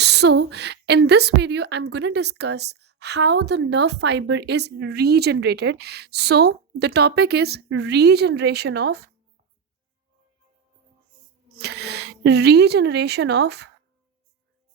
So, in this video, I'm going to discuss how the nerve fiber is regenerated. So, the topic is regeneration of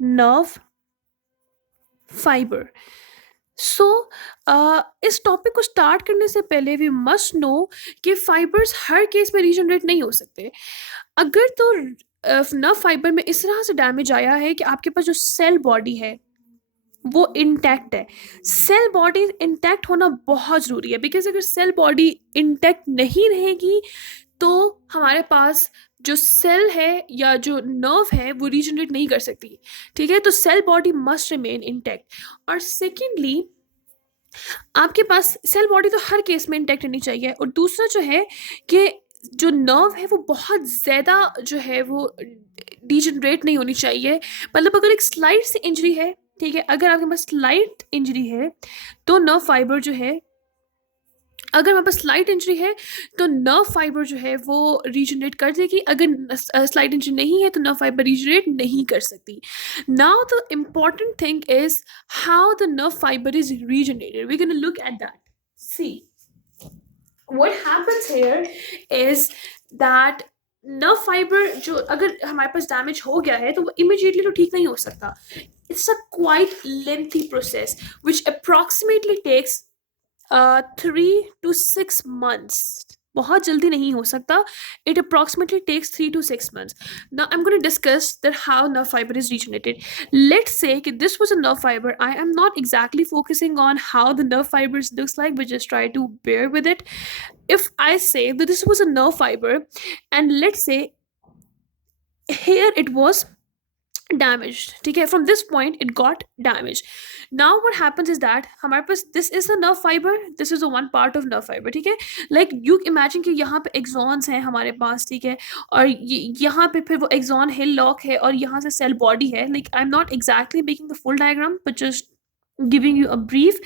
nerve fiber. सो इस topic को start करने से पहले we must know कि fibres हर case में regenerate नहीं हो सकते। अगर तो नर्व फाइबर में इस तरह से डैमेज आया है कि आपके पास जो सेल बॉडी है वो इंटैक्ट है। सेल बॉडी इंटैक्ट होना बहुत ज़रूरी है, बिकॉज अगर सेल बॉडी इंटैक्ट नहीं रहेगी तो हमारे पास जो सेल है या जो नर्व है वो रीजनरेट नहीं कर सकती। ठीक है, तो cell body must remain intact. और सेकेंडली, आपके पास सेल बॉडी तो हर केस में इंटैक्ट रहनी चाहिए। और दूसरा जो है कि जो नर्व है वो बहुत ज़्यादा जो है वो डिजनरेट नहीं होनी चाहिए। मतलब अगर एक स्लाइट सी इंजरी है, ठीक है, अगर आपके पास स्लाइट इंजरी है तो नर्व फाइबर जो है, अगर हमारे पास स्लाइट इंजरी है तो नर्व फाइबर जो है वो रीजनरेट कर देगी। अगर स्लाइट इंजरी नहीं है तो नर्व फाइबर रीजनरेट नहीं कर सकती। Now the important thing is how the nerve fibre is regenerated. We can look at that. See what happens here is that nerve fibre जो अगर हमारे पास डैमेज हो गया है तो वो इमिजिएटली तो ठीक नहीं हो सकता। It's a quite lengthy process which approximately takes 3 to 6 months। बहुत जल्दी नहीं हो सकता। It approximately takes 3 to 6 months. Now I'm going to discuss that how nerve fiber is regenerated. Let's say that this was a nerve fiber. I am not exactly focusing on how the nerve fibers looks like, but just try to bear with it. If I say that this was a nerve fiber, and let's say here it was damaged, ठीक है, from this point it got damaged. Now what happens is that हमारे पास this is the nerve fiber, this is the one part of nerve fiber, ठीक है। like you imagine कि यहाँ पे axons हैं हमारे पास, ठीक है, और यहाँ पे फिर वो axon hill lock है और यहाँ से cell body है। like I'm not exactly making the full diagram but just giving you a brief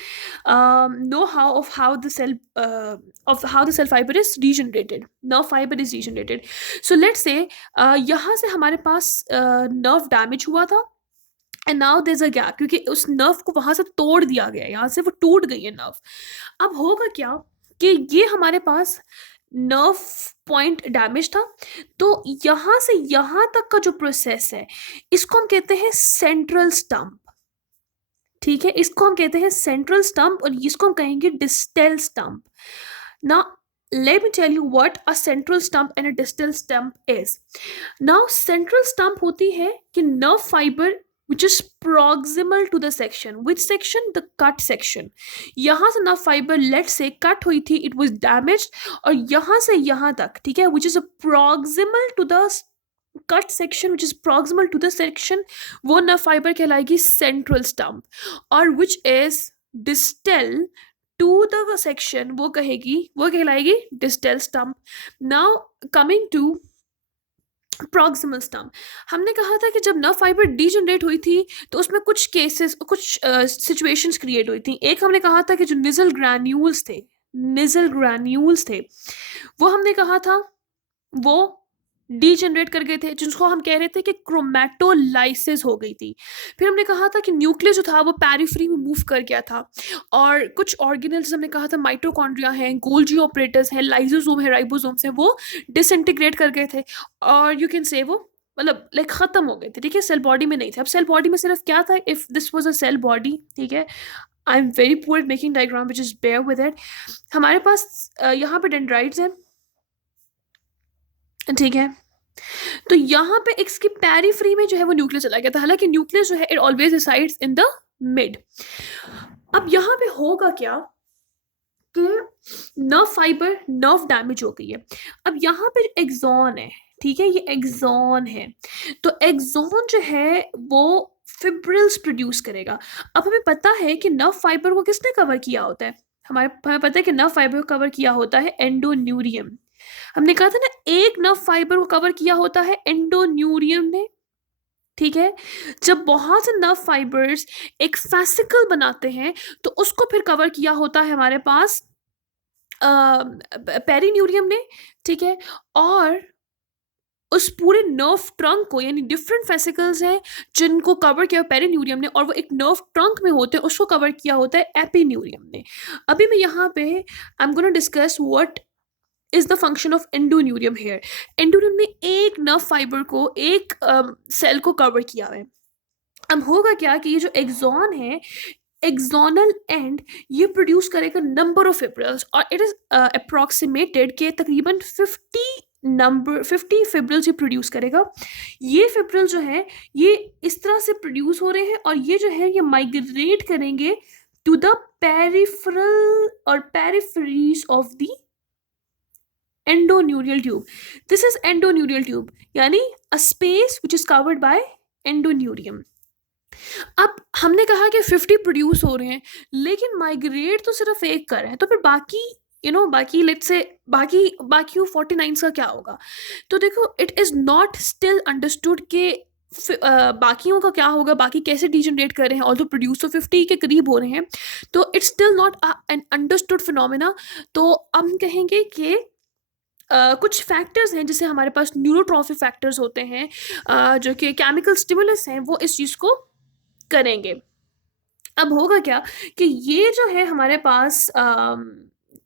know-how of how the cell fiber is regenerated, nerve fiber is regenerated. So let's say यहाँ से हमारे पास nerve damage हुआ था and now there is a gap, क्योंकि उस nerve को वहां से तोड़ दिया गया है, यहाँ से वो टूट गई है नर्व। अब होगा क्या कि ये हमारे पास नर्व पॉइंट डैमेज था, तो यहाँ से यहाँ तक का जो प्रोसेस है इसको हम कहते हैं सेंट्रल स्टम्प। ठीक है, इसको हम कहते हैं सेंट्रल स्टम्प और इसको हम कहेंगे डिस्टल स्टम्प। ना let me tell you what a central stump and a distal stump is. Now central stump होती है कि nerve fiber which is proximal to the section. Which section? The cut section. यहाँ से nerve fiber let's say cut हुई थी, it was damaged, और यहाँ से यहाँ तक, ठीक है, which is a proximal to the cut section, which is proximal to the section, वो nerve fiber कहलाएगी central stump, और which is distal to the section वो कहलाएगी distal stump. Now coming to proximal stump, हमने कहा था कि जब नर्व फाइबर डीजनरेट हुई थी तो उसमें कुछ केसेस, कुछ सिचुएशंस क्रिएट हुई थी। एक हमने कहा था कि जो निजल ग्रैन्यूल्स थे वो हमने कहा था वो डीजनरेट कर गए थे, जिसको हम कह रहे थे कि क्रोमेटोलाइसिस हो गई थी। फिर हमने कहा था कि न्यूक्लियस जो था वो पेरिफेरी में मूव कर गया था, और कुछ ऑर्गेनेल्स हमने कहा था माइटोकॉन्ड्रिया हैं, गोल्जी ऑपरेटर्स हैं, लाइजोसोम है, राइबोसोम्स हैं, वो डिसइंटीग्रेट कर गए थे और यू कैन से वो मतलब लाइक ख़त्म हो गए थे। ठीक है, सेल बॉडी में नहीं थे। अब सेल बॉडी में सिर्फ क्या था, if this was a cell body, ठीक है, I am very poor at making diagram which is bear with it. हमारे पास यहाँ पे डेंड्राइट्स हैं, ठीक है, तो यहाँ पे इसकी पेरिफेरी में जो है वो न्यूक्लियस चला गया था। हालांकि न्यूक्लियस जो है it always resides in the mid. अब यहाँ पे होगा क्या कि नर्व फाइबर, नर्व डैमेज हो गई है। अब यहाँ पे एक्सॉन है, ठीक है, ये एक्सॉन है, तो एक्सॉन जो है वो फिब्रिल्स प्रोड्यूस करेगा। अब हमें पता है कि नर्व फाइबर को किसने कवर किया होता है, हमें पता है कि नर्व फाइबर को कवर किया होता है एंडोन्यूरियम। हमने कहा था ना, एक नर्व फाइबर को कवर किया होता है एंडोन्यूरियम ने। ठीक है, जब बहुत से नर्व फाइबर्स एक फैसिकल बनाते हैं तो उसको फिर कवर किया होता है हमारे पास पेरिन्यूरियम ने। ठीक है, और उस पूरे नर्व ट्रंक को, यानी डिफरेंट वेसिकल्स हैं जिनको कवर किया पेरिन्यूरियम ने, और वो एक नर्व ट्रंक में होते हैं, उसको कवर किया होता है एपिन्यूरियम ने। अभी मैं यहाँ पे I am gonna discuss what is the function of endoneurium here. Endoneurium ने एक नर्व फाइबर को, एक सेल को कवर किया है। अब होगा क्या कि ये जो एक्सॉन है, एक्सोनल एंड, ये प्रोड्यूस करेगा नंबर ऑफ फिब्रिल्स, और इट इज अप्रोक्सीमेटेड के तकरीबन 50 फिब्रिल्स ये प्रोड्यूस करेगा। ये फिब्रिल जो है ये इस तरह से प्रोड्यूस हो रहे हैं, और ये जो है ये माइग्रेट करेंगे टू द पेरिफेरल और peripheries of the endoneurial tube. This is endoneurial tube, यानी a space which is covered by endoneurium. अब हमने कहा कि 50 प्रोड्यूस हो रहे हैं, लेकिन माइग्रेट तो सिर्फ एक कर रहे हैं, तो फिर बाकी बाकी लेट्स से बाकी 49 का क्या होगा? तो देखो, it is not still understood के बाकियों का क्या होगा, बाकी कैसे डिजनरेट कर रहे हैं, ऑल्दो प्रोड्यूस तो 50 के करीब हो रहे हैं, तो it's still not an understood phenomena. तो हम कहेंगे कि कुछ फैक्टर्स हैं, जैसे हमारे पास न्यूरोट्रॉफिक फैक्टर्स होते हैं, जो कि केमिकल स्टिमुलस हैं, वो इस चीज़ को करेंगे। अब होगा क्या कि ये जो है हमारे पास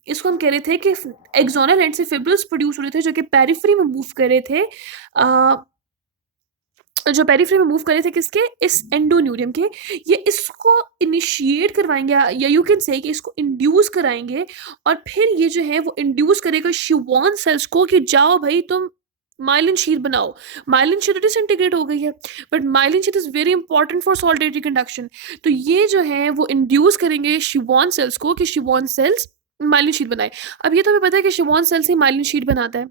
इसको हम कह रहे थे कि एक्सोनल एंड से फिब्रिल्स प्रोड्यूस हो रहे थे, जो कि पेरिफेरी में मूव कर रहे थे, जो पेरिफेरी में मूव कर रहे थे किसके, इस एंडोन्यूरियम के। ये इसको इनिशिएट करवाएंगे, या यू कैन से कि इसको इंड्यूस कराएंगे, और फिर ये जो है वो इंड्यूस करेगा शिवॉन सेल्स को कि जाओ भाई तुम माइलिन शीट बनाओ। माइलिन शीट डिसइंटीग्रेट हो गई है, but myelin sheath is very important for सॉलिडेटरी conduction. तो ये जो है वो इंड्यूस करेंगे शिवॉन सेल्स को कि शिवॉन सेल्स माइलिन शीट बनाए। अब ये तो हमें पता है कि शिवॉन सेल से माइलिन शीट बनाता है,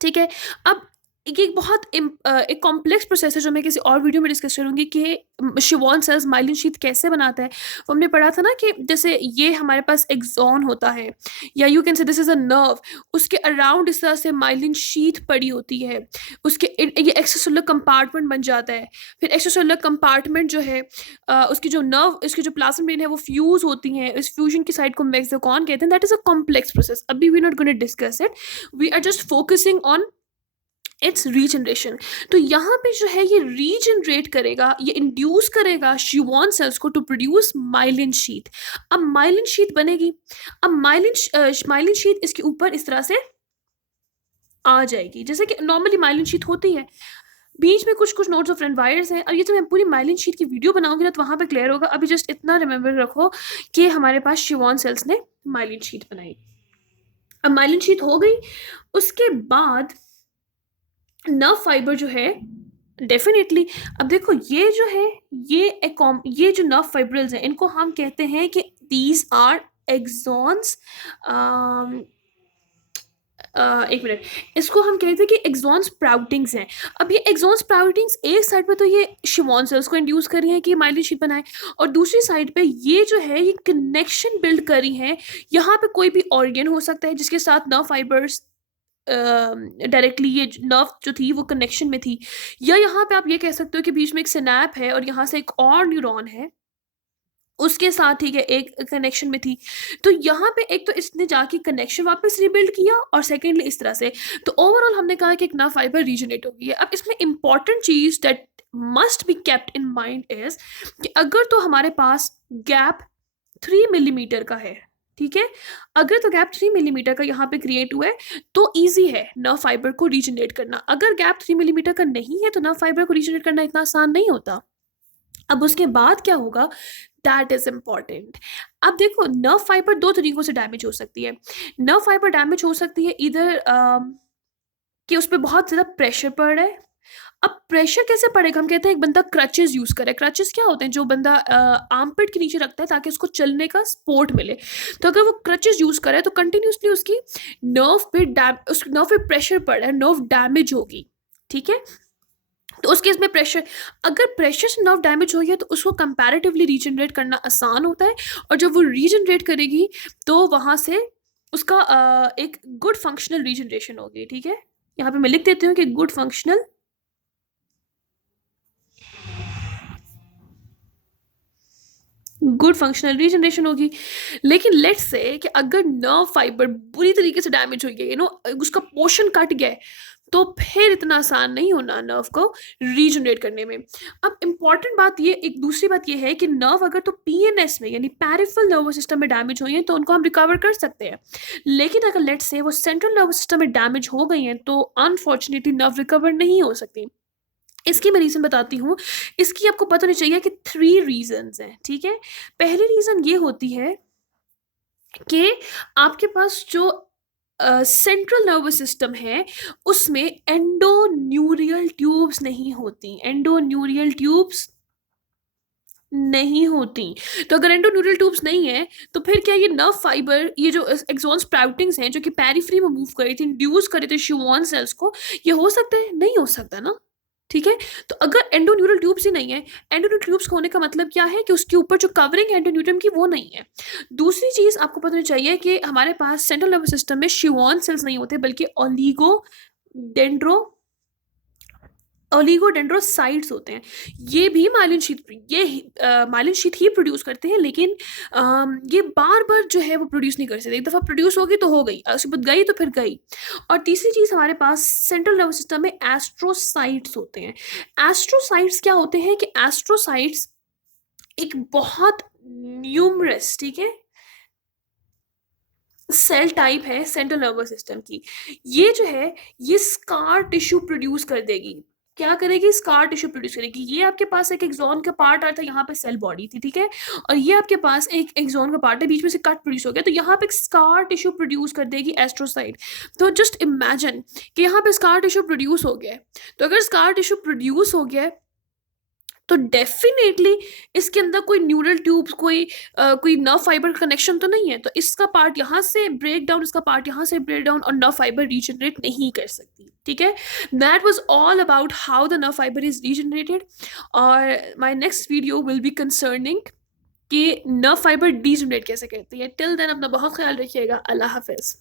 ठीक है। अब एक बहुत एक कॉम्प्लेक्स प्रोसेस है जो मैं किसी और वीडियो में डिस्कस करूंगी कि शिवॉन सेल्स माइलिन शीट कैसे बनाता है। वो हमने पढ़ा था ना कि जैसे ये हमारे पास एक्सॉन होता है, या you can say this is a nerve, उसके अराउंड इस तरह से माइलिन शीट पड़ी होती है, उसके ये एक्स्ट्रासेलुलर कंपार्टमेंट बन जाता है। फिर एक्स्ट्रासेलुलर कंपार्टमेंट जो है उसकी जो नर्व, इसकी जो प्लाज्मा मेम्ब्रेन है वो फ्यूज होती हैं, इस फ्यूजन की साइड को मेक्सिकॉन कहते हैं। That is a complex process, अभी we not gonna discuss it, we are just focusing on its regeneration. तो यहाँ पे जो है ये रीजनरेट करेगा, ये इंड्यूस करेगा शिवॉन सेल्स को टू प्रोड्यूस माइलिन शीट। अब माइलिन शीट बनेगी, अब माइलिन शीट इसके ऊपर इस तरह से आ जाएगी, जैसे कि नॉर्मली माइलिन शीट होती है। बीच में कुछ कुछ नोट्स ऑफ फ्रेंड वायर्स हैं, और ये तो मैं पूरी माइलिन शीट की वीडियो बनाऊंगी ना, तो वहाँ पे क्लियर होगा। अभी जस्ट इतना रिमेंबर रखो कि हमारे पास शिवॉन सेल्स ने माइलिन शीट बनाई। अब माइलिन शीट हो गई, उसके बाद नर्व फाइबर जो है डेफिनेटली, अब देखो ये जो है ये जो नर्व फाइब्रिल्स हैं, इनको हम कहते हैं कि दीज आर एक्सॉन्स। एक मिनट, इसको हम कहते हैं कि एक्सॉन स्प्राउटिंग्स हैं। अब ये एक्सॉन स्प्राउटिंग्स एक साइड पे तो ये शिवॉन सेल्स को इंड्यूस कर रही हैं कि माइलिन शीट बनाए, और दूसरी साइड पे ये जो है ये कनेक्शन बिल्ड कर रही हैं। यहाँ पे कोई भी ऑर्गन हो सकता है जिसके साथ नर्व फाइबर्स डायरेक्टली ये नर्व जो थी वो कनेक्शन में थी, या यहाँ पे आप ये कह सकते हो कि बीच में एक सिनैप है और यहाँ से एक और न्यूरॉन है उसके साथ, ठीक है, एक कनेक्शन में थी। तो यहाँ पे एक तो इसने जाके कनेक्शन वापस रिबिल्ड किया, और सेकेंडली इस तरह से। तो ओवरऑल हमने कहा कि एक नर्व फाइबर रीजनरेट हो गई है। अब इसमें इंपॉर्टेंट चीज that must be kept in mind is कि अगर तो हमारे पास गैप 3 मिलीमीटर का है, ठीक है, अगर तो गैप 3 मिलीमीटर का यहाँ पे क्रिएट हुआ है तो ईजी है नर्व फाइबर को रीजनरेट करना। अगर गैप 3 मिलीमीटर का नहीं है तो नर्व फाइबर को रीजनरेट करना इतना आसान नहीं होता। अब उसके बाद क्या होगा, दैट इज इम्पॉर्टेंट। अब देखो, नर्व फाइबर दो तरीकों से डैमेज हो सकती है। नर्व फाइबर डैमेज हो सकती है इधर कि उस पर बहुत ज़्यादा प्रेशर पड़ रहा है। अब प्रेशर कैसे पड़ेगा, हम कहते हैं एक बंदा क्रचेस यूज करे। क्रचेस क्या होते हैं, जो बंदा आर्मपिट के नीचे रखता है ताकि उसको चलने का सपोर्ट मिले। तो अगर वो क्रचेस यूज करे तो कंटिन्यूसली उसकी उस नर्व पे प्रेशर पड़ रहा है, नर्व डैमेज होगी, ठीक है। तो उस केस में प्रेशर, अगर प्रेशर से नर्व डैमेज हो गया तो उसको कंपैरेटिवली रीजनरेट करना आसान होता है, और जब वो रीजनरेट करेगी तो वहाँ से उसका एक गुड फंक्शनल रीजनरेशन होगी, ठीक है। यहाँ पे मैं लिख देती हूँ कि गुड फंक्शनल रीजनरेशन होगी। लेकिन लेट्स से कि अगर नर्व फाइबर बुरी तरीके से डैमेज हो गया, उसका पोर्शन कट गया है, तो फिर इतना आसान नहीं होना नर्व को रीजनरेट करने में। अब इम्पॉर्टेंट बात ये, एक दूसरी बात ये है कि नर्व अगर तो पीएनएस में यानी पेरिफेरल नर्वस सिस्टम में डैमेज हुई है तो उनको हम रिकवर कर सकते हैं, लेकिन अगर लेट्स से वो सेंट्रल नर्वस सिस्टम में डैमेज हो गई हैं तो अनफॉर्चुनेटली नर्व रिकवर नहीं हो सकती। इसकी मैं रीज़न बताती हूँ। इसकी आपको पता नहीं चाहिए कि 3 रीज़न्स हैं, ठीक है? पहली रीज़न ये होती है कि आपके पास जो सेंट्रल नर्वस सिस्टम है, उसमें एंडोन्यूरियल ट्यूब्स नहीं होती, एंडोन्यूरियल ट्यूब्स नहीं होती। तो अगर एंडोन्यूरल ट्यूब्स नहीं है, तो फिर क्या ये नर्व फाइबर, ये जो एक्सॉन स्प्राउटिंग्स हैं जो कि पेरिफेरी में मूव कर रही थी, इंड्यूस कर रहे थे शीवान सेल्स को, ये हो सकता है? नहीं हो सकता ना, ठीक है? तो अगर एंडोन्यूरल ट्यूब्स ही नहीं है, एंडोन्यूरल ट्यूब्स होने का मतलब क्या है कि उसके ऊपर जो कवरिंग है एंडोन्यूरम की वो नहीं है। दूसरी चीज़ आपको पता होनी चाहिए कि हमारे पास सेंट्रल नर्वस सिस्टम में शीवान सेल्स नहीं होते, बल्कि ओलिगोडेंड्रोसाइट्स होते हैं। ये भी माइलिन शीथ ही प्रोड्यूस करते हैं, लेकिन ये बार-बार जो है वो प्रोड्यूस नहीं कर सकते। एक दफ़ा प्रोड्यूस होगी तो हो गई, उसके बाद गई तो फिर गई। और तीसरी चीज़, हमारे पास सेंट्रल नर्वस सिस्टम में एस्ट्रोसाइट्स होते हैं। एस्ट्रोसाइट्स क्या होते हैं कि एस्ट्रोसाइट्स एक बहुत न्यूमरस, ठीक है, सेल टाइप है सेंट्रल नर्वस सिस्टम की। ये जो है, ये स्कार टिश्यू प्रोड्यूस कर देगी। क्या करेगी? स्कार टिश्यू प्रोड्यूस करेगी। ये आपके पास एक एक्सॉन का पार्ट आया था, यहाँ पे सेल बॉडी थी, ठीक है? और ये आपके पास एक एक्सॉन का पार्ट है, बीच में से कट प्रोड्यूस हो गया, तो यहाँ पे एक स्कार टिश्यू प्रोड्यूस कर देगी एस्ट्रोसाइट। तो जस्ट इमेजिन कि यहाँ पे स्कार टिश्यू प्रोड्यूस हो गया है। तो अगर स्कार टिश्यू प्रोड्यूस हो गया है, तो डेफिनेटली इसके अंदर कोई न्यूरल ट्यूब्स, कोई नर्व फाइबर कनेक्शन तो नहीं है, तो इसका पार्ट यहाँ से ब्रेक डाउन, इसका पार्ट यहाँ से ब्रेक डाउन, और नर्व फाइबर रीजनरेट नहीं कर सकती, ठीक है? That was all about how the nerve fibre is regenerated. और my next video will be concerning कि नर्व फाइबर डीजनरेट कैसे करती है। टिल देन अपना बहुत ख्याल रखिएगा। अल्लाह हाफिज़।